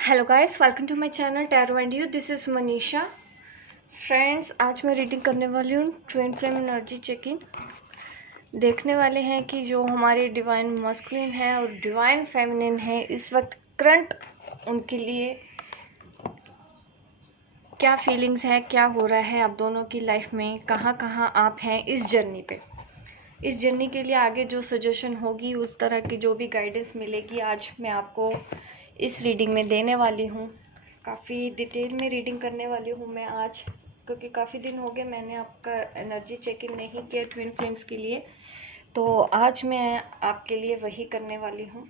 Hello guys, welcome to my channel Tarot and You. This is Manisha. Friends, आज मैं reading करने वाली हूँ ट्विन फ्लेम एनर्जी चेकिंग। देखने वाले हैं कि जो हमारे डिवाइन मस्कुलिन है और डिवाइन फेमिनिन है, इस वक्त करंट उनके लिए क्या फीलिंग्स है, क्या हो रहा है आप दोनों की लाइफ में, कहाँ कहाँ आप हैं इस जर्नी पे। इस जर्नी के लिए आगे जो सजेशन होगी, उस तरह की जो भी गाइडेंस मिलेगी, आज मैं आपको इस रीडिंग में देने वाली हूँ। काफ़ी डिटेल में रीडिंग करने वाली हूँ मैं आज, क्योंकि काफ़ी दिन हो गए मैंने आपका एनर्जी चेकिंग नहीं किया ट्विन फ्लेम्स के लिए। तो आज मैं आपके लिए वही करने वाली हूँ।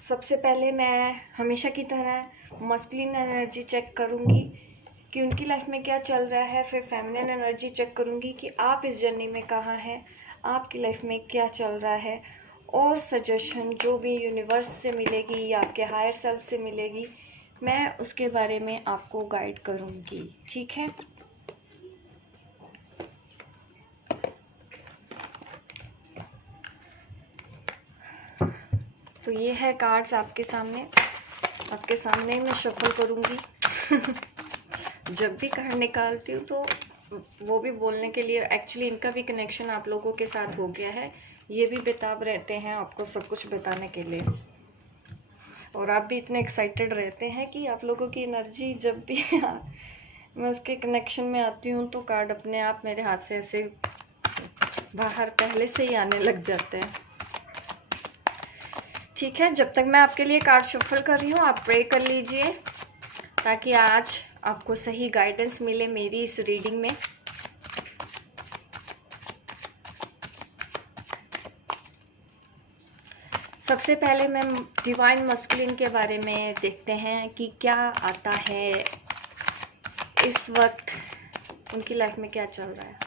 सबसे पहले मैं हमेशा की तरह मस्कुलिन एनर्जी चेक करूँगी कि उनकी लाइफ में क्या चल रहा है, फिर फेमिनिन एनर्जी चेक करूँगी कि आप इस जर्नी में कहाँ हैं, आपकी लाइफ में क्या चल रहा है, और सजेशन जो भी यूनिवर्स से मिलेगी या आपके हायर सेल्फ से मिलेगी, मैं उसके बारे में आपको गाइड करूँगी। ठीक है। तो ये है कार्ड्स आपके सामने मैं शफल करूँगी। जब भी कार्ड निकालती हूँ तो वो भी बोलने के लिए, एक्चुअली इनका भी कनेक्शन आप लोगों के साथ हो गया है। ये भी बेताब रहते हैं आपको सब कुछ बताने के लिए, और आप भी इतने एक्साइटेड रहते हैं कि आप लोगों की एनर्जी जब भी मैं उसके कनेक्शन में आती हूँ तो कार्ड अपने आप मेरे हाथ से ऐसे बाहर पहले से ही आने लग जाते हैं। ठीक है, जब तक मैं आपके लिए कार्ड शफल कर रही हूँ, आप प्रे कर लीजिए ताकि आज आपको सही गाइडेंस मिले मेरी इस रीडिंग में। सबसे पहले मैं डिवाइन मस्कुलिन के बारे में देखते हैं कि क्या आता है इस वक्त, उनकी लाइफ में क्या चल रहा है,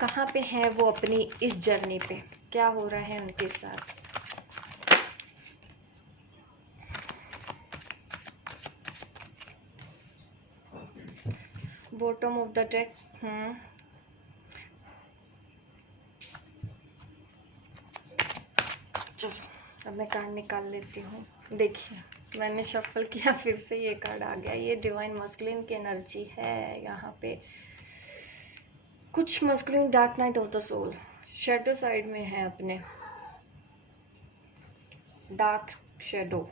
कहाँ पे है वो अपनी इस जर्नी पे, क्या हो रहा है उनके साथ। Bottom of the deck. चलो अब मैं कार्ड निकाल लेती हूँ। देखिए, मैंने शफल किया, फिर से ये कार्ड आ गया। ये डिवाइन मस्कुलिन की एनर्जी है। यहाँ पे कुछ masculine dark night of the soul shadow side में है, अपने डार्क शेडो।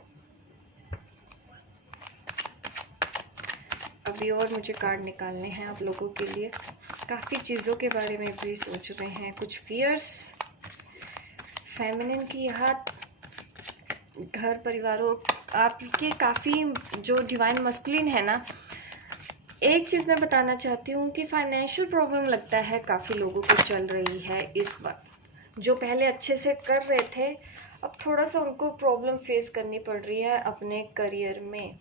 अभी और मुझे कार्ड निकालने हैं आप लोगों के लिए। काफ़ी चीज़ों के बारे में भी सोच रहे हैं, कुछ फियर्स, फेमिनिन की याद, घर परिवारों, आपके काफ़ी जो डिवाइन मस्कुलिन है ना। एक चीज़ मैं बताना चाहती हूँ कि फाइनेंशियल प्रॉब्लम लगता है काफ़ी लोगों को चल रही है इस वक्त। जो पहले अच्छे से कर रहे थे, अब थोड़ा सा उनको प्रॉब्लम फेस करनी पड़ रही है अपने करियर में।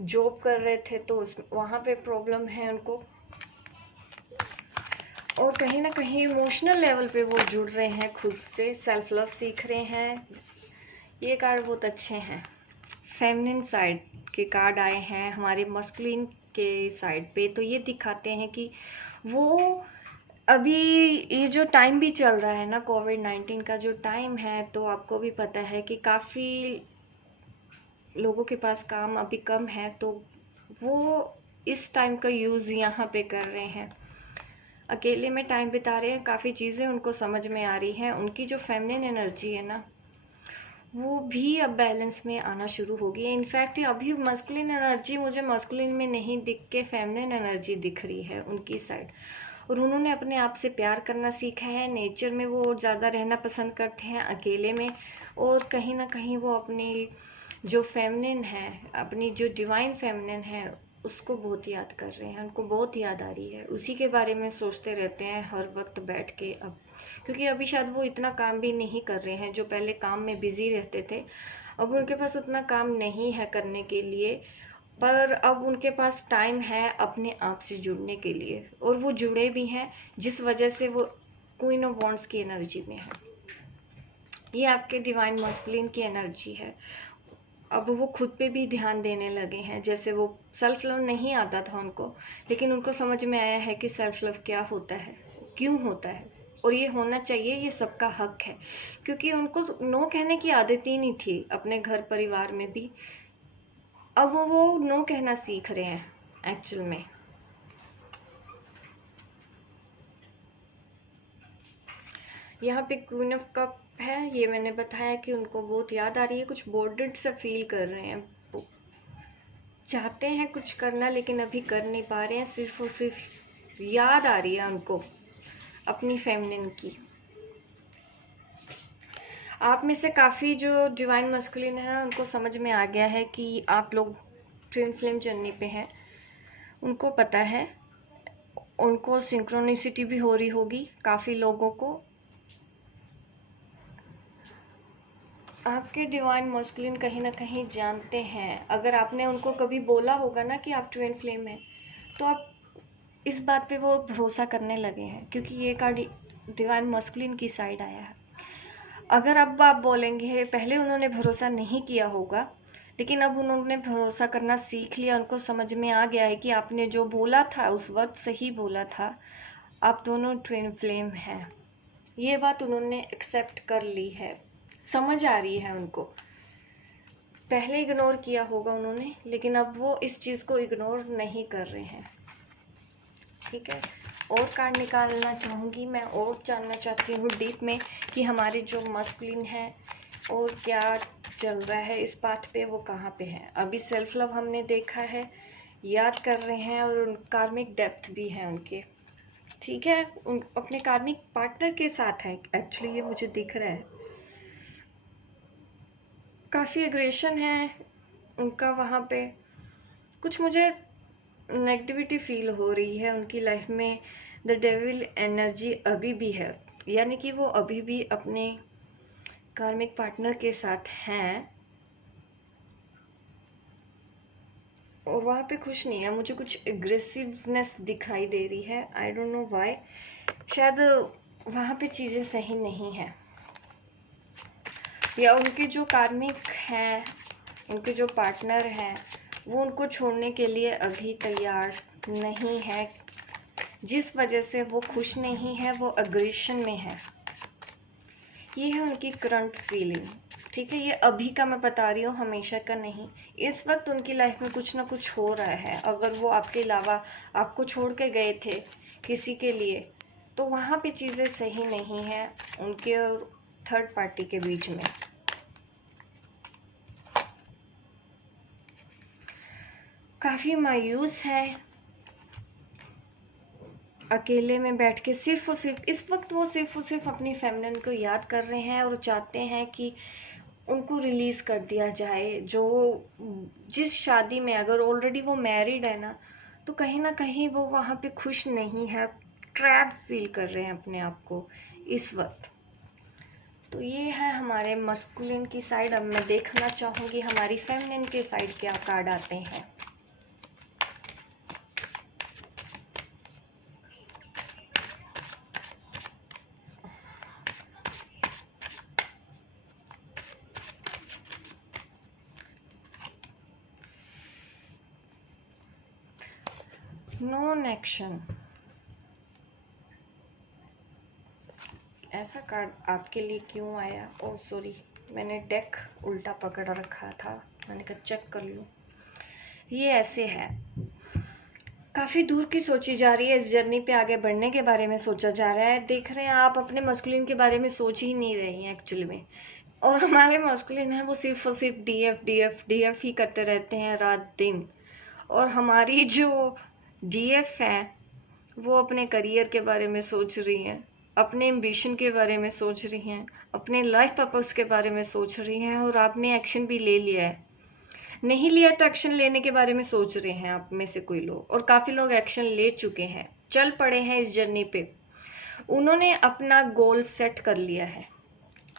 जॉब कर रहे थे तो वहाँ पे प्रॉब्लम है उनको, और कहीं ना कहीं इमोशनल लेवल पे वो जुड़ रहे हैं खुद से, सेल्फ लव सीख रहे हैं। ये कार्ड बहुत अच्छे हैं। फेमिनिन साइड के कार्ड आए हैं हमारे मस्कुलिन के साइड पे, तो ये दिखाते हैं कि वो अभी, ये जो टाइम भी चल रहा है ना, कोविड-19 का जो टाइम है, तो आपको भी पता है कि काफ़ी लोगों के पास काम अभी कम है, तो वो इस टाइम का यूज़ यहाँ पे कर रहे हैं, अकेले में टाइम बिता रहे हैं। काफ़ी चीज़ें उनको समझ में आ रही हैं। उनकी जो फेमिनिन एनर्जी है ना, वो भी अब बैलेंस में आना शुरू हो गई है। इनफैक्ट अभी मस्कुलिन एनर्जी मुझे मस्कुलिन में नहीं दिख के फेमिनिन एनर्जी दिख रही है उनकी साइड, और उन्होंने अपने आप से प्यार करना सीखा है। नेचर में वो ज़्यादा रहना पसंद करते हैं, अकेले में, और कहीं ना कहीं वो अपनी जो फेमिनिन है, अपनी जो डिवाइन फेमिनिन है, उसको बहुत याद कर रहे हैं। उनको बहुत याद आ रही है, उसी के बारे में सोचते रहते हैं हर वक्त बैठ के। अब क्योंकि अभी शायद वो इतना काम भी नहीं कर रहे हैं, जो पहले काम में बिजी रहते थे, अब उनके पास उतना काम नहीं है करने के लिए, पर अब उनके पास टाइम है अपने आप से जुड़ने के लिए, और वो जुड़े भी हैं, जिस वजह से वो क्वीन ऑफ वॉन्ड्स की एनर्जी में है। ये आपके डिवाइन मस्कुलिन की एनर्जी है। अब वो खुद पे भी ध्यान देने लगे हैं। जैसे वो सेल्फ लव नहीं आता था उनको, लेकिन उनको समझ में आया है कि सेल्फ लव क्या होता है, क्यों होता है, और ये होना चाहिए, ये सबका हक है, क्योंकि उनको नो कहने की आदत ही नहीं थी अपने घर परिवार में भी। अब वो नो कहना सीख रहे हैं एक्चुअल में। यहाँ पे क्वीन ऑफ कप है, ये मैंने बताया कि उनको बहुत याद आ रही है, कुछ बोर्डेड सा फील कर रहे हैं, चाहते हैं कुछ करना लेकिन अभी कर नहीं पा रहे हैं, सिर्फ और सिर्फ याद आ रही है उनको अपनी फेमिनिन की। आप में से काफ़ी जो डिवाइन मस्कुलिन है उनको समझ में आ गया है कि आप लोग ट्विन फ्लेम जर्नी पे हैं, उनको पता है, उनको सिंक्रोनिसिटी भी हो रही होगी काफ़ी लोगों को। आपके डिवाइन मस्कुलिन कहीं ना कहीं जानते हैं, अगर आपने उनको कभी बोला होगा ना कि आप ट्विन फ्लेम हैं, तो आप इस बात पे वो भरोसा करने लगे हैं, क्योंकि ये कार्ड डिवाइन मस्कुलिन की साइड आया है। अगर अब आप बोलेंगे, पहले उन्होंने भरोसा नहीं किया होगा, लेकिन अब उन्होंने भरोसा करना सीख लिया, उनको समझ में आ गया है कि आपने जो बोला था उस वक्त सही बोला था, आप दोनों ट्विन फ्लेम हैं, ये बात उन्होंने एक्सेप्ट कर ली है, समझ आ रही है उनको। पहले इग्नोर किया होगा उन्होंने, लेकिन अब वो इस चीज़ को इग्नोर नहीं कर रहे हैं। ठीक है, और कार्ड निकालना चाहूँगी मैं, और जानना चाहती हूँ डीप में कि हमारे जो मस्कुलिन है और क्या चल रहा है इस बात पे, वो कहाँ पे है। अभी सेल्फ लव हमने देखा है, याद कर रहे हैं, और उन कार्मिक डेप्थ भी है उनके। ठीक है, उन अपने कार्मिक पार्टनर के साथ है एक्चुअली, ये मुझे दिख रहा है। काफ़ी एग्रेशन है उनका वहाँ पे, कुछ मुझे नेगेटिविटी फील हो रही है उनकी लाइफ में। द डेविल एनर्जी अभी भी है, यानी कि वो अभी भी अपने कार्मिक पार्टनर के साथ हैं और वहाँ पे खुश नहीं है। मुझे कुछ एग्रेसिवनेस दिखाई दे रही है, आई डोंट नो व्हाई। शायद वहाँ पे चीज़ें सही नहीं हैं, या उनके जो कार्मिक हैं, उनके जो पार्टनर हैं, वो उनको छोड़ने के लिए अभी तैयार नहीं है, जिस वजह से वो खुश नहीं है, वो अग्रेशन में है। ये है उनकी करंट फीलिंग। ठीक है, ये अभी का मैं बता रही हूँ, हमेशा का नहीं। इस वक्त उनकी लाइफ में कुछ ना कुछ हो रहा है। अगर वो आपके अलावा आपको छोड़ के गए थे किसी के लिए, तो वहाँ पे चीज़ें सही नहीं हैं उनके और थर्ड पार्टी के बीच में। काफ़ी मायूस है, अकेले में बैठ के सिर्फ और सिर्फ इस वक्त वो सिर्फ और सिर्फ अपनी फेमिनिन को याद कर रहे हैं और चाहते हैं कि उनको रिलीज़ कर दिया जाए। जो जिस शादी में, अगर ऑलरेडी वो मैरिड है ना, तो कहीं ना कहीं वो वहाँ पे खुश नहीं है, ट्रैप फील कर रहे हैं अपने आप को इस वक्त। तो ये है हमारे मस्कुलिन की साइड। अब मैं देखना चाहूँगी हमारी फेमिनिन के साइड क्या कार्ड आते हैं। नॉन एक्शन, ऐसा कार्ड आपके लिए क्यों आया? ओह सॉरी, मैंने डेक उल्टा पकड़ रखा था, मैंने कहा चेक कर लूँ। ये ऐसे है, काफ़ी दूर की सोची जा रही है, इस जर्नी पे आगे बढ़ने के बारे में सोचा जा रहा है। देख रहे हैं आप अपने मस्कुलिन के बारे में सोच ही नहीं रही हैं एक्चुअली में, और हमारे मस्कुलिन है वो सिर्फ और सिर्फ डीएफ डीएफ डीएफ ही करते रहते हैं रात दिन। और हमारी जो डीएफ है वो अपने करियर के बारे में सोच रही हैं, अपने एम्बिशन के बारे में सोच रही हैं, अपने लाइफ पर्पस के बारे में सोच रही हैं, और आपने एक्शन भी ले लिया है। नहीं लिया तो एक्शन लेने के बारे में सोच रहे हैं आप में से कोई लोग, और काफ़ी लोग एक्शन ले चुके हैं, चल पड़े हैं इस जर्नी पे। उन्होंने अपना गोल सेट कर लिया है।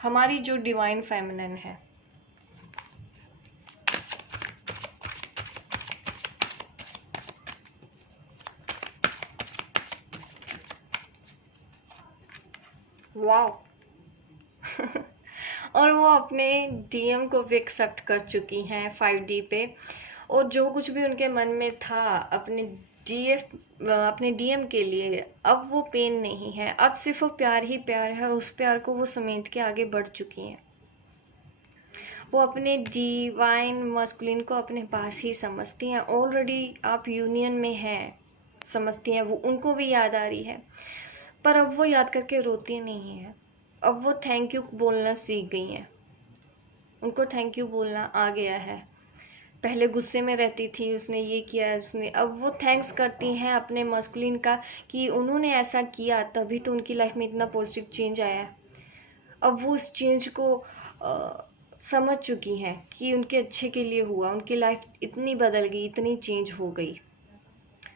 हमारी जो डिवाइन फेमिनिन है, वाओ और वो अपने डीएम को भी एक्सेप्ट कर चुकी हैं 5D पे, और जो कुछ भी उनके मन में था अपने अपने डीएम के लिए अब वो पेन नहीं है, अब सिर्फ वो प्यार ही प्यार है। उस प्यार को वो समेट के आगे बढ़ चुकी हैं। वो अपने डिवाइन मस्कुलिन को अपने पास ही समझती हैं। ऑलरेडी आप यूनियन में हैं, समझती हैं। वो उनको भी याद आ रही है, पर अब वो याद करके रोती नहीं है। अब वो थैंक यू बोलना सीख गई हैं। उनको थैंक यू बोलना आ गया है। पहले गुस्से में रहती थी, उसने ये किया उसने, अब वो थैंक्स करती हैं अपने मस्कुलिन का कि उन्होंने ऐसा किया, तभी तो उनकी लाइफ में इतना पॉजिटिव चेंज आया है। अब वो उस चेंज को समझ चुकी हैं कि उनके अच्छे के लिए हुआ, उनकी लाइफ इतनी बदल गई, इतनी चेंज हो गई।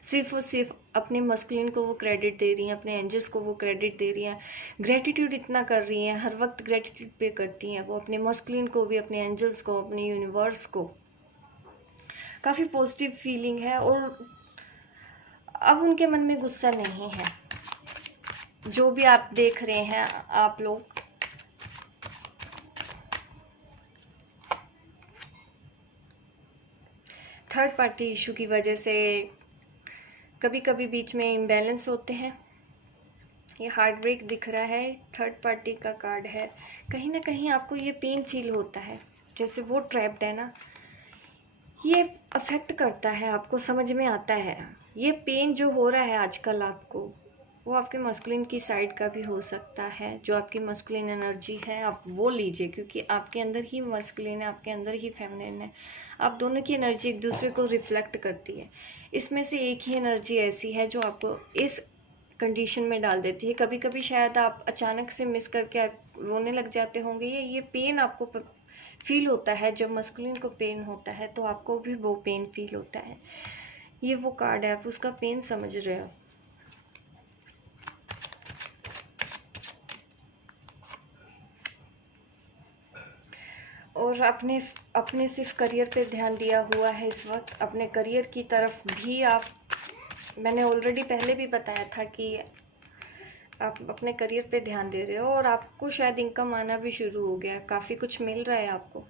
सिर्फ और सिर्फ अपने मस्कुलिन को वो क्रेडिट दे रही हैं, अपने एंजल्स को वो क्रेडिट दे रही हैं, ग्रेटिट्यूड इतना कर रही हैं, हर वक्त ग्रेटिट्यूड पे करती हैं वो, अपने मस्कुलिन को भी, अपने एंजल्स को, अपने यूनिवर्स को। काफ़ी पॉजिटिव फीलिंग है और अब उनके मन में गुस्सा नहीं है। जो भी आप देख रहे हैं आप लोग, थर्ड पार्टी इशू की वजह से कभी कभी बीच में इम्बैलेंस होते हैं। ये हार्ट ब्रेक दिख रहा है, थर्ड पार्टी का कार्ड है। कहीं ना कहीं आपको ये पेन फील होता है, जैसे वो ट्रैप्ड है ना, ये अफेक्ट करता है आपको, समझ में आता है। ये पेन जो हो रहा है आजकल आपको, वो आपके मस्कुलिन की साइड का भी हो सकता है। जो आपकी मस्कुलिन एनर्जी है आप वो लीजिए, क्योंकि आपके अंदर ही मस्कुलिन है, आपके अंदर ही फेमिनिन है। आप दोनों की एनर्जी एक दूसरे को रिफ्लेक्ट करती है। इसमें से एक ही एनर्जी ऐसी है जो आपको इस कंडीशन में डाल देती है। कभी कभी शायद आप अचानक से मिस करके रोने लग जाते होंगे, ये पेन आपको फील होता है। जब मस्कुलिन को पेन होता है तो आपको भी वो पेन फील होता है। ये वो कार्ड है, आप उसका पेन समझ रहे हो। और अपने सिर्फ करियर पे ध्यान दिया हुआ है इस वक्त। अपने करियर की तरफ भी आप, मैंने ऑलरेडी पहले भी बताया था कि आप अपने करियर पे ध्यान दे रहे हो और आपको शायद इनकम आना भी शुरू हो गया, काफ़ी कुछ मिल रहा है आपको।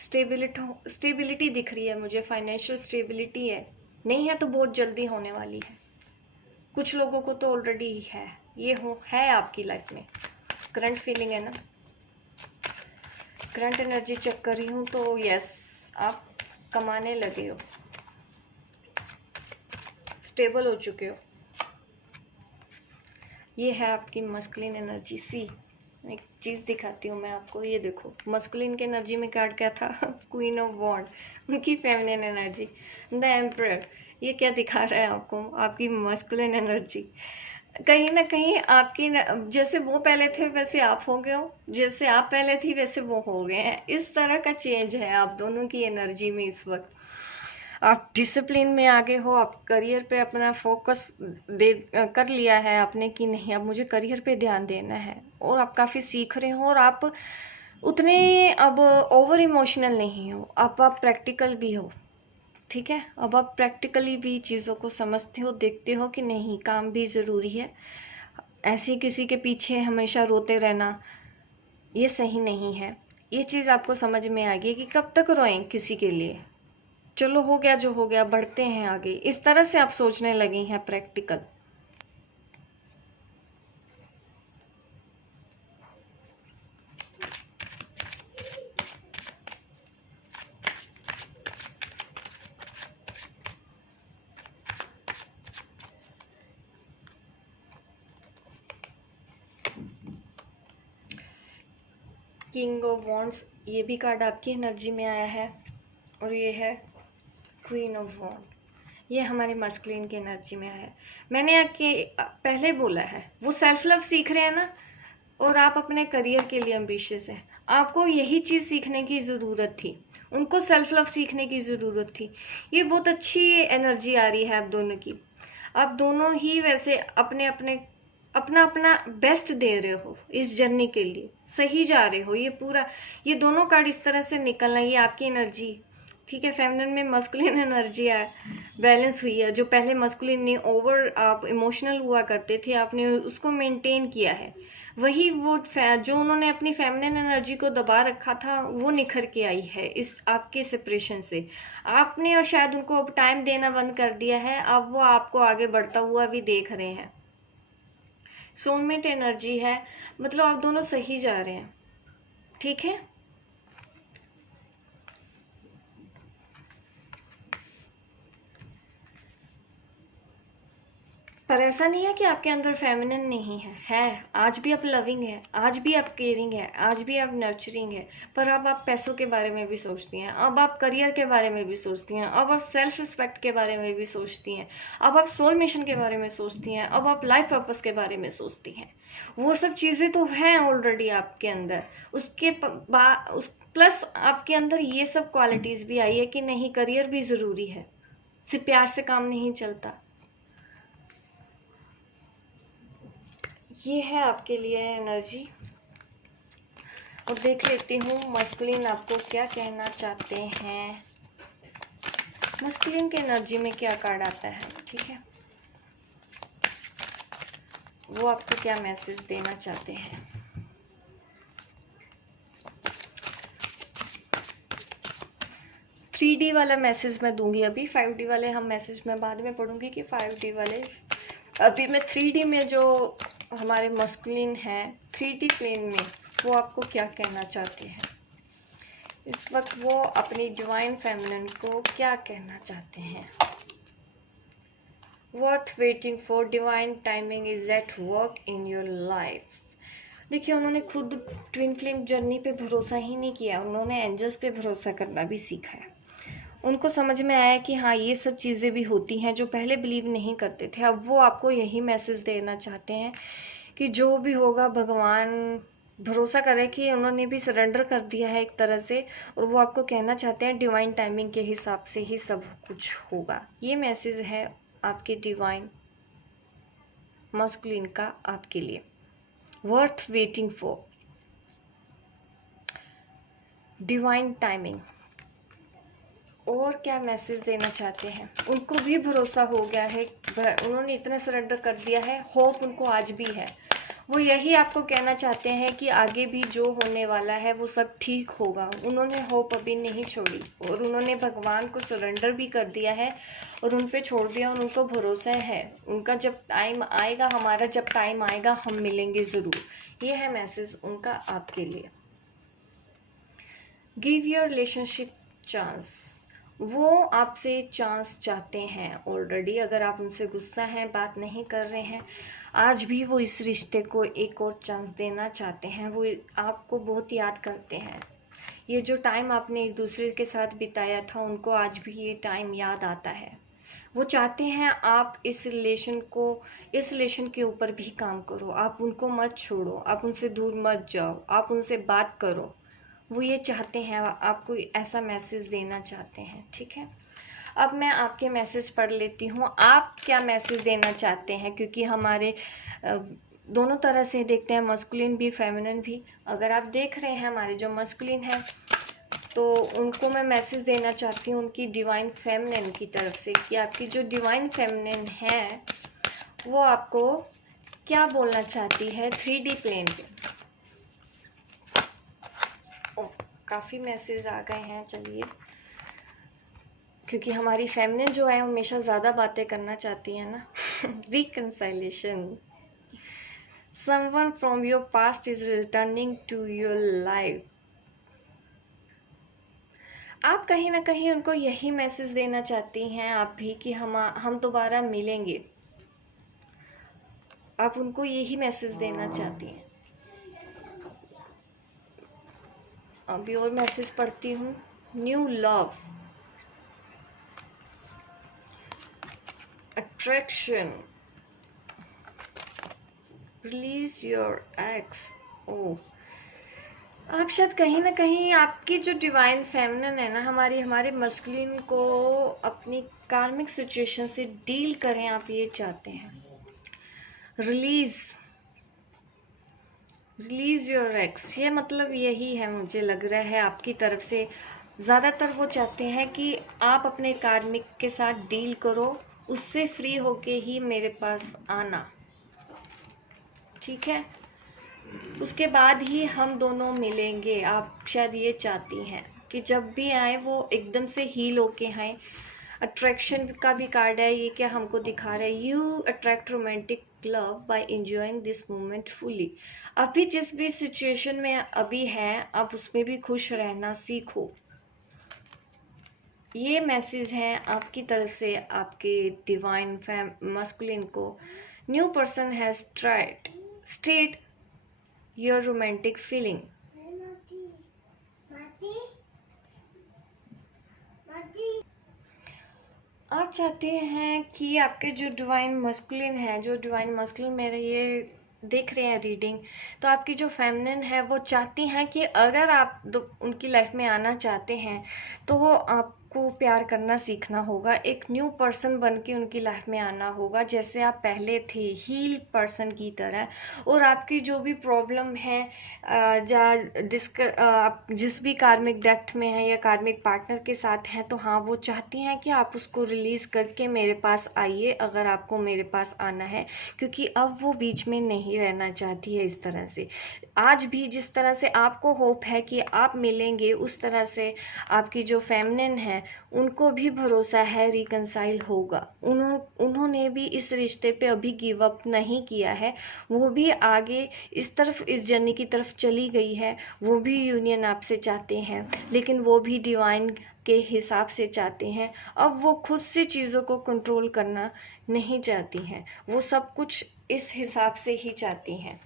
स्टेबिलिटी दिख रही है मुझे, फाइनेंशियल स्टेबिलिटी है, नहीं है तो बहुत जल्दी होने वाली है। कुछ लोगों को तो ऑलरेडी है, ये है आपकी लाइफ में। करंट फीलिंग है ना, करंट एनर्जी चेक कर रही हूँ तो यस, आप कमाने लगे हो, स्टेबल हो चुके हो। ये है आपकी मस्कुलिन एनर्जी। सी एक चीज़ दिखाती हूँ मैं आपको, ये देखो मस्कुलिन की एनर्जी में कार्ड क्या था क्वीन ऑफ वॉन्ड, उनकी फेमिनिन एनर्जी द एम्परर। ये क्या दिखा रहा है आपको, आपकी मस्कुलिन एनर्जी। कहीं ना कहीं आपकी जैसे वो पहले थे वैसे आप हो गए हो, जैसे आप पहले थी वैसे वो हो गए हैं। इस तरह का चेंज है आप दोनों की एनर्जी में इस वक्त। आप डिसिप्लिन में आगे हो, आप करियर पे अपना फोकस कर लिया है आपने कि नहीं अब मुझे करियर पे ध्यान देना है। और आप काफ़ी सीख रहे हो और आप उतने अब ओवर इमोशनल नहीं हो, अब आप प्रैक्टिकल भी हो। ठीक है, अब आप प्रैक्टिकली भी चीज़ों को समझते हो, देखते हो कि नहीं काम भी ज़रूरी है। ऐसे किसी के पीछे हमेशा रोते रहना ये सही नहीं है। ये चीज़ आपको समझ में आ गई कि कब तक रोएं किसी के लिए। चलो हो गया जो हो गया, बढ़ते हैं आगे, इस तरह से आप सोचने लगी हैं प्रैक्टिकल। किंग ऑफ वॉन्ड्स, ये भी कार्ड आपकी एनर्जी में आया है और ये है क्वीन ऑफ वॉन्ड, ये हमारे मस्कुलिन की एनर्जी में आया है। मैंने आपके पहले बोला है वो सेल्फ लव सीख रहे हैं ना, और आप अपने करियर के लिए एम्बिशियस हैं। आपको यही चीज़ सीखने की ज़रूरत थी, उनको सेल्फ लव सीखने की ज़रूरत थी। ये बहुत अच्छी एनर्जी आ रही है आप दोनों की। आप दोनों ही वैसे अपने अपने अपना अपना बेस्ट दे रहे हो इस जर्नी के लिए, सही जा रहे हो। ये पूरा, ये दोनों कार्ड इस तरह से निकलना, ये आपकी एनर्जी ठीक है। फेमिनिन में मस्कुलिन एनर्जी है, बैलेंस हुई है। जो पहले मस्कुलिन ने ओवर आप इमोशनल हुआ करते थे, आपने उसको मेंटेन किया है। वही वो जो उन्होंने अपनी फेमिनिन एनर्जी को दबा रखा था, वो निखर के आई है इस आपके सेपरेशन से। आपने और शायद उनको अब टाइम देना बंद कर दिया है, अब वो आपको आगे बढ़ता हुआ भी देख रहे हैं। सोलमेट एनर्जी है, मतलब आप दोनों सही जा रहे हैं, ठीक है। पर ऐसा नहीं है कि आपके अंदर फेमिनिन नहीं है। आज भी आप लविंग है, आज भी आप केयरिंग है, आज भी आप नर्चरिंग है। पर अब आप पैसों के बारे में भी सोचती हैं, अब आप करियर के बारे में भी सोचती हैं, अब आप सेल्फ रिस्पेक्ट के बारे में भी सोचती हैं, अब आप सोल मिशन के बारे में सोचती हैं, अब आप लाइफ पर्पस के बारे में सोचती हैं। वो सब चीज़ें तो हैं ऑलरेडी आपके अंदर। उस प्लस आपके अंदर ये सब क्वालिटीज़ भी आई है कि नहीं, करियर भी ज़रूरी है, सिर्फ प्यार से काम नहीं चलता। ये है आपके लिए एनर्जी। और देख लेती हूँ मस्कुलिन आपको क्या कहना चाहते हैं। मस्कुलिन के एनर्जी में क्या कार्ड आता है, ठीक है, वो आपको क्या मैसेज देना चाहते हैं। थ्री डी वाला मैसेज मैं दूंगी अभी, 5D वाले हम मैसेज मैं बाद में पढ़ूंगी कि 5D वाले। अभी मैं 3D में जो हमारे मस्कुलिन है 3D प्लेन में, वो आपको क्या कहना चाहते हैं इस वक्त, वो अपनी डिवाइन फेमिनिन को क्या कहना चाहते हैं। Worth waiting for, divine timing is at work in your life. देखिए, उन्होंने खुद ट्विन फ्लेम जर्नी पे भरोसा ही नहीं किया, उन्होंने एंजल्स पे भरोसा करना भी सीखा है। उनको समझ में आया कि हाँ, ये सब चीज़ें भी होती हैं जो पहले बिलीव नहीं करते थे। अब वो आपको यही मैसेज देना चाहते हैं कि जो भी होगा, भगवान भरोसा करे कि उन्होंने भी सरेंडर कर दिया है एक तरह से। और वो आपको कहना चाहते हैं डिवाइन टाइमिंग के हिसाब से ही सब कुछ होगा। ये मैसेज है आपके डिवाइन मस्कुलिन का आपके लिए। Worth waiting for, divine timing. और क्या मैसेज देना चाहते हैं, उनको भी भरोसा हो गया है, उन्होंने इतना सरेंडर कर दिया है, होप उनको आज भी है। वो यही आपको कहना चाहते हैं कि आगे भी जो होने वाला है वो सब ठीक होगा। उन्होंने होप अभी नहीं छोड़ी और उन्होंने भगवान को सरेंडर भी कर दिया है और उन पे छोड़ दिया। और उनको भरोसा है, उनका जब टाइम आएगा, हमारा जब टाइम आएगा, हम मिलेंगे ज़रूर। ये है मैसेज उनका आपके लिए। गिव योर रिलेशनशिप चांस, वो आपसे चांस चाहते हैं ऑलरेडी। अगर आप उनसे गुस्सा हैं, बात नहीं कर रहे हैं, आज भी वो इस रिश्ते को एक और चांस देना चाहते हैं। वो आपको बहुत याद करते हैं। ये जो टाइम आपने एक दूसरे के साथ बिताया था, उनको आज भी ये टाइम याद आता है। वो चाहते हैं आप इस रिलेशन के ऊपर भी काम करो, आप उनको मत छोड़ो, आप उनसे दूर मत जाओ, आप उनसे बात करो। वो ये चाहते हैं, आपको ऐसा मैसेज देना चाहते हैं, ठीक है। अब मैं आपके मैसेज पढ़ लेती हूँ, आप क्या मैसेज देना चाहते हैं, क्योंकि हमारे दोनों तरह से देखते हैं, मस्कुलिन भी फेमिनिन भी। अगर आप देख रहे हैं हमारे जो मस्कुलिन है, तो उनको मैं मैसेज देना चाहती हूँ उनकी डिवाइन फेमिनिन की तरफ से, कि आपकी जो डिवाइन फेमिनिन है वो आपको क्या बोलना चाहती है 3D प्लेन पे। काफ़ी मैसेज आ गए हैं, चलिए, क्योंकि हमारी फेमिनिन जो है हमेशा ज़्यादा बातें करना चाहती है ना। Reconciliation, someone from your past is returning to your life. आप कहीं ना कहीं उनको यही मैसेज देना चाहती हैं आप भी, कि हम दोबारा मिलेंगे। आप उनको यही मैसेज देना चाहती हैं। अभी और मैसेज पढ़ती हूँ। New love, attraction, release your ex. ओ, आप शायद कहीं ना कहीं आपकी जो डिवाइन फेमिनिन है ना, हमारे मस्कुलिन को अपनी कार्मिक सिचुएशन से डील करें, आप ये चाहते हैं। रिलीज योर एक्स, ये मतलब यही है, मुझे लग रहा है आपकी तरफ से ज़्यादातर वो चाहते हैं कि आप अपने कार्मिक के साथ डील करो, उससे फ्री होके ही मेरे पास आना, ठीक है। उसके बाद ही हम दोनों मिलेंगे। आप शायद ये चाहती हैं कि जब भी आए वो एकदम से हील होके आए। अट्रैक्शन का भी कार्ड है, ये क्या हमको दिखा रहा है, you attract romantic love by enjoying this moment fully. अभी जिस भी सिचुएशन में अभी है, आप उसमें भी खुश रहना सीखो। ये मैसेज है आपकी तरफ से आपके डिवाइन मस्कुलिन को। New person has tried state your romantic feeling. आप चाहते हैं कि आपके जो डिवाइन मस्कुलिन है, जो डिवाइन मस्कुलिन मेरे ये देख रहे हैं रीडिंग, तो आपकी जो फेमिनिन है वो चाहती हैं कि अगर आप उनकी लाइफ में आना चाहते हैं तो वो आपको प्यार करना सीखना होगा। एक न्यू पर्सन बन के उनकी लाइफ में आना होगा, जैसे आप पहले थे, हील पर्सन की तरह। और आपकी जो भी प्रॉब्लम है, आप जिस भी कार्मिक डेप्थ में है या कार्मिक पार्टनर के साथ हैं, तो हाँ वो चाहती हैं कि आप उसको रिलीज़ करके मेरे पास आइए, अगर आपको मेरे पास आना है, क्योंकि अब वो बीच में नहीं रहना चाहती है इस तरह से। आज भी जिस तरह से आपको होप है कि आप मिलेंगे, उस तरह से आपकी जो फेमिनिन है उनको भी भरोसा है रिकंसाइल होगा। उन्होंने भी इस रिश्ते पे अभी गिव अप नहीं किया है, वो भी आगे इस तरफ, इस जर्नी की तरफ चली गई है। वो भी यूनियन आपसे चाहते हैं, लेकिन वो भी डिवाइन के हिसाब से चाहते हैं। अब वो खुद से चीज़ों को कंट्रोल करना नहीं चाहती हैं, वो सब कुछ इस हिसाब से ही चाहती हैं,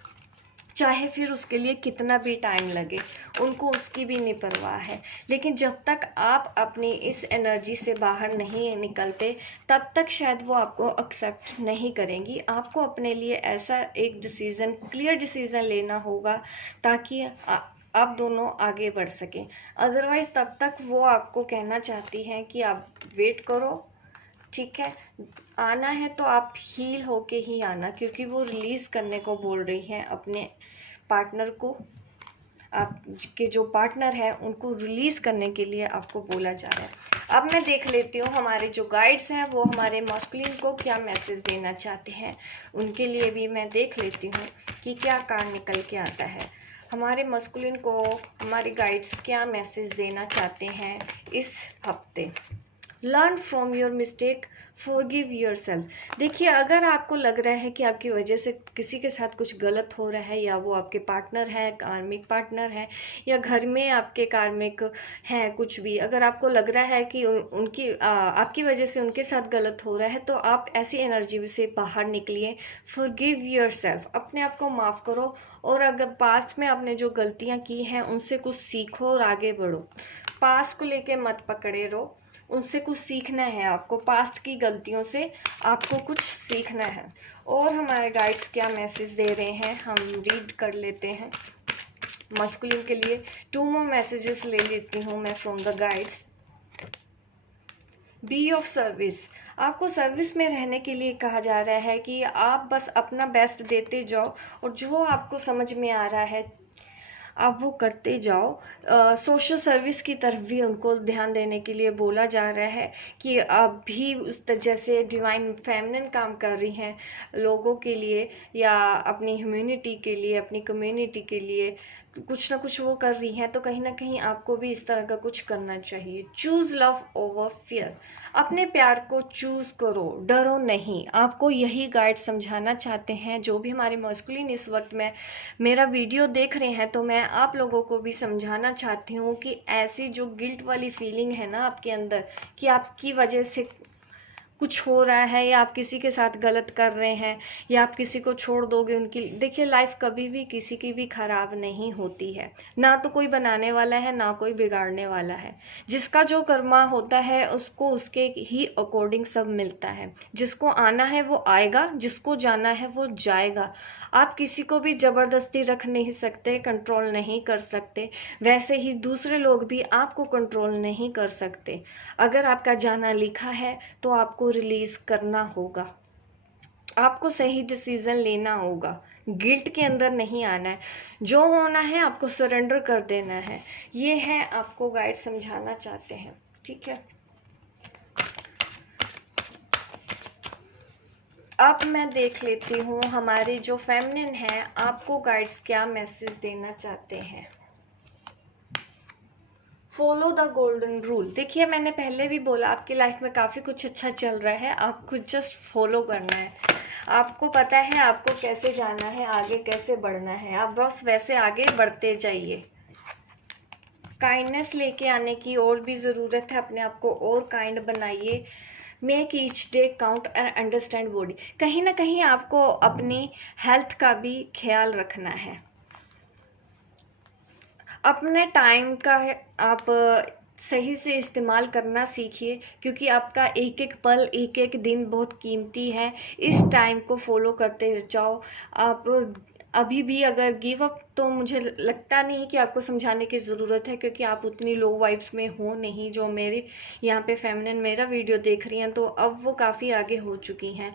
चाहे फिर उसके लिए कितना भी टाइम लगे, उनको उसकी भी नहीं परवाह है। लेकिन जब तक आप अपनी इस एनर्जी से बाहर नहीं निकलते, तब तक शायद वो आपको एक्सेप्ट नहीं करेंगी। आपको अपने लिए ऐसा एक डिसीज़न, क्लियर डिसीज़न लेना होगा, ताकि आप दोनों आगे बढ़ सकें। अदरवाइज़ तब तक वो आपको कहना चाहती हैं कि आप वेट करो, ठीक है। आना है तो आप हील होके ही आना, क्योंकि वो रिलीज़ करने को बोल रही हैं अपने पार्टनर को। आपके जो पार्टनर है उनको रिलीज़ करने के लिए आपको बोला जा रहा है। अब मैं देख लेती हूँ हमारे जो गाइड्स हैं वो हमारे मस्कुलिन को क्या मैसेज देना चाहते हैं। उनके लिए भी मैं देख लेती हूँ कि क्या कार्ड निकल के आता है। हमारे मस्कुलिन को हमारे गाइड्स क्या मैसेज देना चाहते हैं इस हफ्ते। Learn from your mistake, forgive yourself. देखिए, अगर आपको लग रहा है कि आपकी वजह से किसी के साथ कुछ गलत हो रहा है, या वो आपके पार्टनर है, कार्मिक पार्टनर है, या घर में आपके कार्मिक हैं, कुछ भी अगर आपको लग रहा है कि आपकी वजह से उनके साथ गलत हो रहा है, तो आप ऐसी एनर्जी से बाहर निकलिए। फॉरगिव योरसेल्फ, अपने आप को माफ़ करो। और अगर पास्ट में आपने जो गलतियाँ की हैं उनसे कुछ सीखो और आगे बढ़ो। पास्ट को लेके मत पकड़े रहो, उनसे कुछ सीखना है आपको। पास्ट की गलतियों से आपको कुछ सीखना है। और हमारे गाइड्स क्या मैसेज दे रहे हैं हम रीड कर लेते हैं मस्कुलिन के लिए। 2 मोर मैसेजेस ले लेती हूँ मैं from the guides. Be of service, आपको सर्विस में रहने के लिए कहा जा रहा है कि आप बस अपना बेस्ट देते जाओ, और जो आपको समझ में आ रहा है आप वो करते जाओ। सोशल सर्विस की तरफ भी उनको ध्यान देने के लिए बोला जा रहा है कि आप भी उस जैसे डिवाइन फेमिनिन काम कर रही हैं लोगों के लिए, या अपनी ह्यूमैनिटी के लिए, अपनी कम्युनिटी के लिए कुछ ना कुछ वो कर रही हैं, तो कहीं ना कहीं आपको भी इस तरह का कुछ करना चाहिए। चूज़ लव ओवर फियर, अपने प्यार को चूज़ करो, डरो नहीं। आपको यही गाइड समझाना चाहते हैं। जो भी हमारे मस्कुलिन इस वक्त में मेरा वीडियो देख रहे हैं, तो मैं आप लोगों को भी समझाना चाहती हूँ कि ऐसी जो गिल्ट वाली फीलिंग है ना आपके अंदर, कि आपकी वजह से कुछ हो रहा है, या आप किसी के साथ गलत कर रहे हैं, या आप किसी को छोड़ दोगे उनकी, देखिए लाइफ कभी भी किसी की भी ख़राब नहीं होती है। ना तो कोई बनाने वाला है, ना कोई बिगाड़ने वाला है। जिसका जो कर्मा होता है उसको उसके ही अकॉर्डिंग सब मिलता है। जिसको आना है वो आएगा, जिसको जाना है वो जाएगा। आप किसी को भी ज़बरदस्ती रख नहीं सकते, कंट्रोल नहीं कर सकते। वैसे ही दूसरे लोग भी आपको कंट्रोल नहीं कर सकते। अगर आपका जाना लिखा है तो आपको रिलीज़ करना होगा, आपको सही डिसीज़न लेना होगा, गिल्ट के अंदर नहीं आना है, जो होना है आपको सरेंडर कर देना है। ये है आपको गाइड समझाना चाहते हैं, ठीक है। अब मैं देख लेती हूँ हमारे जो फेमिनिन है आपको गाइड्स क्या मैसेज देना चाहते हैं। Follow the golden rule. देखिए मैंने पहले भी बोला आपकी लाइफ में काफ़ी कुछ अच्छा चल रहा है, आपको जस्ट फॉलो करना है। आपको पता है आपको कैसे जाना है, आगे कैसे बढ़ना है, आप बस वैसे आगे बढ़ते जाइए। काइंडनेस लेके आने की और भी ज़रूरत है, अपने आप को और काइंड बनाइए। Make each day count and understand body. कहीं ना कहीं आपको अपनी हेल्थ का भी ख्याल रखना है। अपने टाइम का आप सही से इस्तेमाल करना सीखिए, क्योंकि आपका एक एक पल एक एक दिन बहुत कीमती है। इस टाइम को फॉलो करते जाओ। आप अभी भी अगर गिव अप, तो मुझे लगता नहीं कि आपको समझाने की ज़रूरत है, क्योंकि आप उतनी लो वाइब्स में हो नहीं जो मेरे यहाँ पे फेमिनिन मेरा वीडियो देख रही हैं, तो अब वो काफ़ी आगे हो चुकी हैं।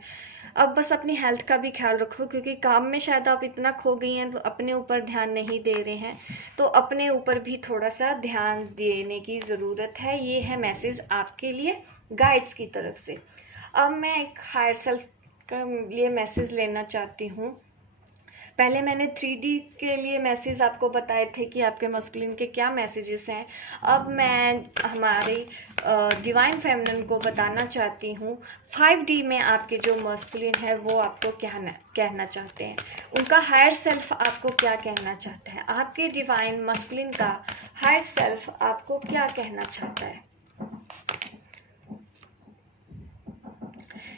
अब बस अपनी हेल्थ का भी ख्याल रखो, क्योंकि काम में शायद आप इतना खो गई हैं तो अपने ऊपर ध्यान नहीं दे रहे हैं, तो अपने ऊपर भी थोड़ा सा ध्यान देने की ज़रूरत है। ये है मैसेज आपके लिए गाइड्स की तरफ से। अब मैं एक हायर सेल्फ का लिए मैसेज लेना चाहती हूँ। पहले मैंने 3D के लिए मैसेज आपको बताए थे कि आपके मस्कुलिन के क्या मैसेजेस हैं। अब मैं हमारी डिवाइन फेमिनिन को बताना चाहती हूँ 5D में आपके जो मस्कुलिन है वो आपको कहना चाहते हैं, उनका हायर सेल्फ आपको क्या कहना चाहता है, आपके डिवाइन मस्कुलिन का हायर सेल्फ आपको क्या कहना चाहता है।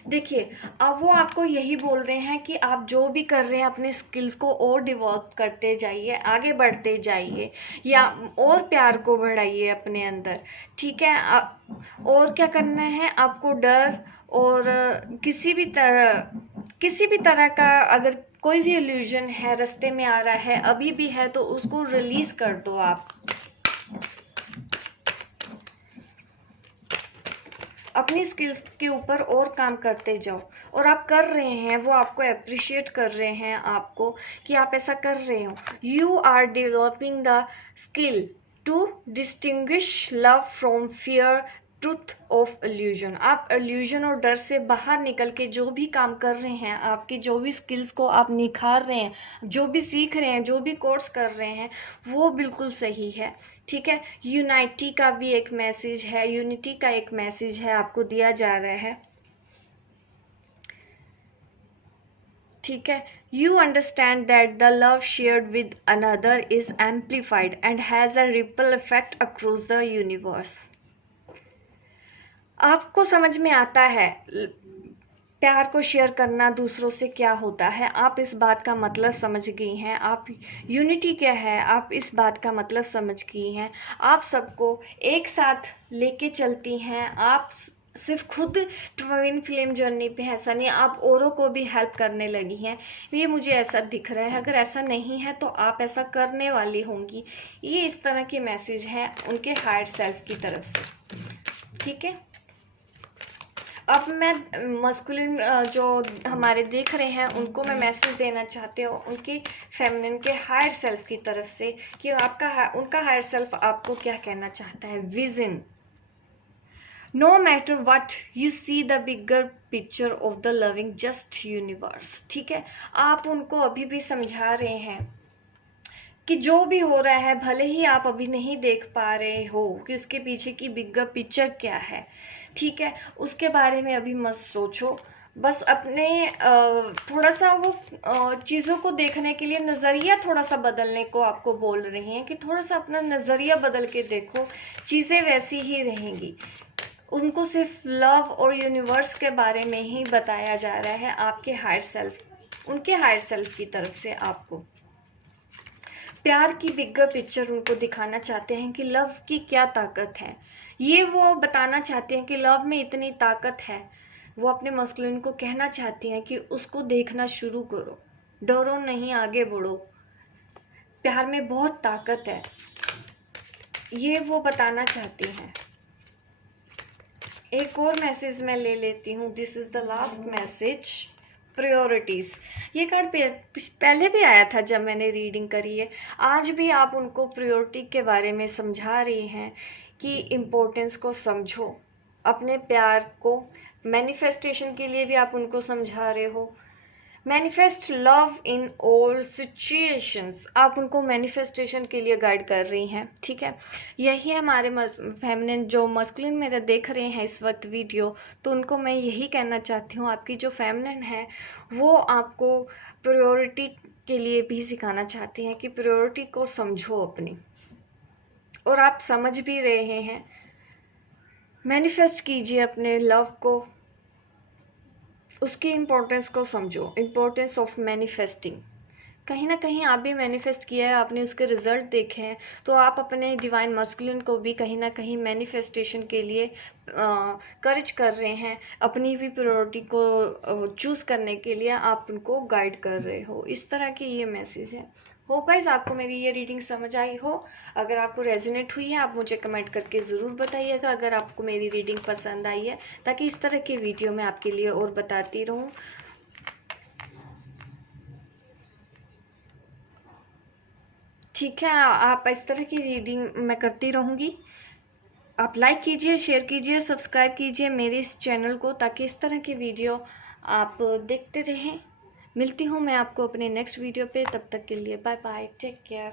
देखिए अब वो आपको यही बोल रहे हैं कि आप जो भी कर रहे हैं अपने स्किल्स को और डेवलप करते जाइए, आगे बढ़ते जाइए, या और प्यार को बढ़ाइए अपने अंदर, ठीक है। और क्या करना है आपको, डर और किसी भी तरह का अगर कोई भी इल्यूजन है रास्ते में आ रहा है अभी भी है, तो उसको रिलीज कर दो। आप अपनी स्किल्स के ऊपर और काम करते जाओ, और आप कर रहे हैं, वो आपको अप्रिशिएट कर रहे हैं आपको कि आप ऐसा कर रहे हो। You are developing the skill to distinguish love from fear, truth of illusion. आप इल्यूजन और डर से बाहर निकल के जो भी काम कर रहे हैं, आपकी जो भी स्किल्स को आप निखार रहे हैं, जो भी सीख रहे हैं, जो भी कोर्स कर रहे हैं, वो बिल्कुल सही है, ठीक है। यूनाइटी का भी एक मैसेज है, यूनिटी का एक मैसेज है आपको दिया जा रहा है, ठीक है। You understand that the love shared with another is amplified and has a ripple effect across the universe. आपको समझ में आता है प्यार को शेयर करना दूसरों से क्या होता है, आप इस बात का मतलब समझ गई हैं। आप यूनिटी क्या है, आप इस बात का मतलब समझ गई हैं। आप सबको एक साथ लेके चलती हैं। आप सिर्फ खुद ट्विन फ्लेम जर्नी पे है, ऐसा नहीं, आप औरों को भी हेल्प करने लगी हैं। ये मुझे ऐसा दिख रहा है, अगर ऐसा नहीं है तो आप ऐसा करने वाली होंगी। ये इस तरह के मैसेज है उनके हायर सेल्फ की तरफ से, ठीक है। अब मैं मस्कुलिन जो हमारे देख रहे हैं उनको मैं मैसेज देना चाहती हूँ उनके फेमिनिन के हायर सेल्फ की तरफ से, कि उनका हायर सेल्फ आपको क्या कहना चाहता है। Vision, no matter what you see the bigger picture of the loving just universe, ठीक है। आप उनको अभी भी समझा रहे हैं कि जो भी हो रहा है, भले ही आप अभी नहीं देख पा रहे हो कि उसके पीछे की बिगर पिक्चर क्या है, ठीक है, उसके बारे में अभी मत सोचो। बस अपने थोड़ा सा वो चीज़ों को देखने के लिए नज़रिया थोड़ा सा बदलने को आपको बोल रही हैं, कि थोड़ा सा अपना नज़रिया बदल के देखो, चीज़ें वैसी ही रहेंगी। उनको सिर्फ लव और यूनिवर्स के बारे में ही बताया जा रहा है आपके हायर सेल्फ, उनके हायर सेल्फ की तरफ से आपको प्यार की बिगर पिक्चर उनको दिखाना चाहते हैं कि लव की क्या ताकत है। ये वो बताना चाहते हैं कि लव में इतनी ताकत है। वो अपने मस्कुलिन को कहना चाहती हैं कि उसको देखना शुरू करो, डरो नहीं, आगे बढ़ो, प्यार में बहुत ताकत है, ये वो बताना चाहती हैं। एक और मैसेज मैं ले लेती हूँ, this is the last message priorities. ये कार्ड पहले भी आया था जब मैंने रीडिंग करी है। आज भी आप उनको प्रायोरिटी के बारे में समझा रही हैं कि इम्पोर्टेंस को समझो, अपने प्यार को मैनिफेस्टेशन के लिए भी आप उनको समझा रहे हो। Manifest love in all situations, आप उनको मैनिफेस्टेशन के लिए गाइड कर रही हैं, ठीक है। यही है हमारे फेमिनिन जो मस्कुलिन मेरा देख रहे हैं इस वक्त वीडियो, तो उनको मैं यही कहना चाहती हूँ, आपकी जो फेमिनिन है वो आपको प्रायोरिटी के लिए भी सिखाना चाहती हैं कि प्रायोरिटी को समझो अपनी, और आप समझ भी रहे हैं। मैनिफेस्ट कीजिए अपने लव को, उसकी इम्पोर्टेंस को समझो, इम्पोर्टेंस ऑफ मैनिफेस्टिंग। कहीं ना कहीं आप भी मैनिफेस्ट किया है, आपने उसके रिजल्ट देखे हैं, तो आप अपने डिवाइन मस्कुलिन को भी कहीं ना कहीं मैनिफेस्टेशन के लिए करेज कर रहे हैं, अपनी भी प्रायोरिटी को चूज़ करने के लिए आप उनको गाइड कर रहे हो। इस तरह की ये मैसेज है। होप गाइस आपको मेरी ये रीडिंग समझ आई हो। अगर आपको रेजोनेट हुई है आप मुझे कमेंट करके ज़रूर बताइएगा, अगर आपको मेरी रीडिंग पसंद आई है, ताकि इस तरह की वीडियो मैं आपके लिए और बताती रहूँ। ठीक है, आप इस तरह की रीडिंग मैं करती रहूँगी। आप लाइक कीजिए, शेयर कीजिए, सब्सक्राइब कीजिए मेरे इस चैनल को, ताकि इस तरह की वीडियो आप देखते रहें। मिलती हूँ मैं आपको अपने नेक्स्ट वीडियो पे, तब तक के लिए बाय बाय, टेक केयर।